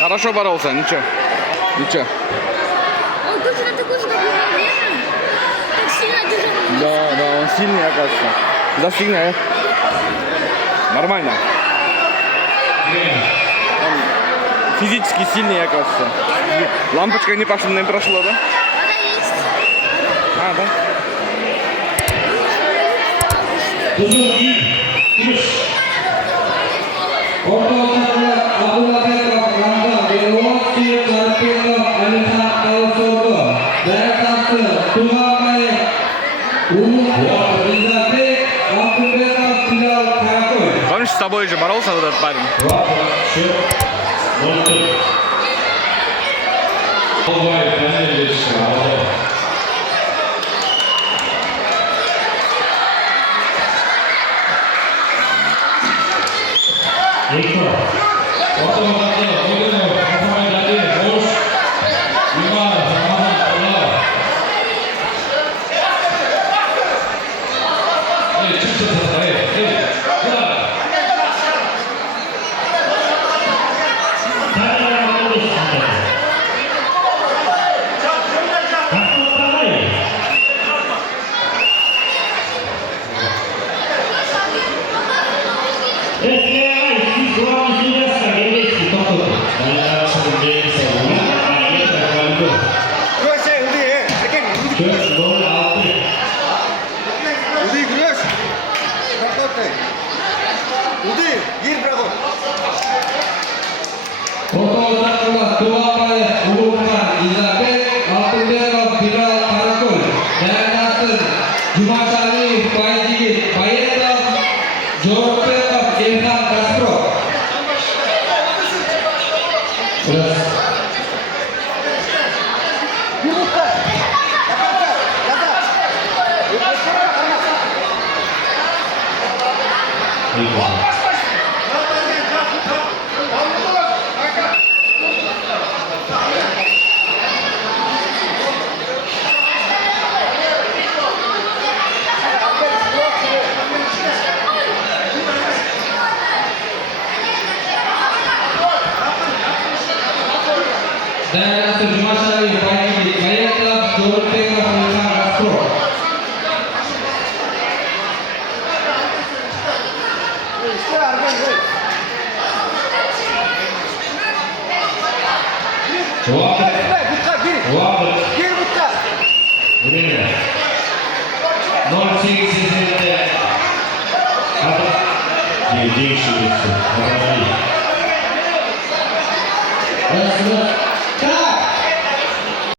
Хорошо боролся, ничего. Ничего. Он точно такой же, как Иван. Так сильно держал. Да, он сильный, оказывается. За фигня. Нормально. Он физически сильный, оказывается. Лампочка не прошло, да? Вода есть. А, да? Помнишь, с тобой же боролся вот этот парень? Раз,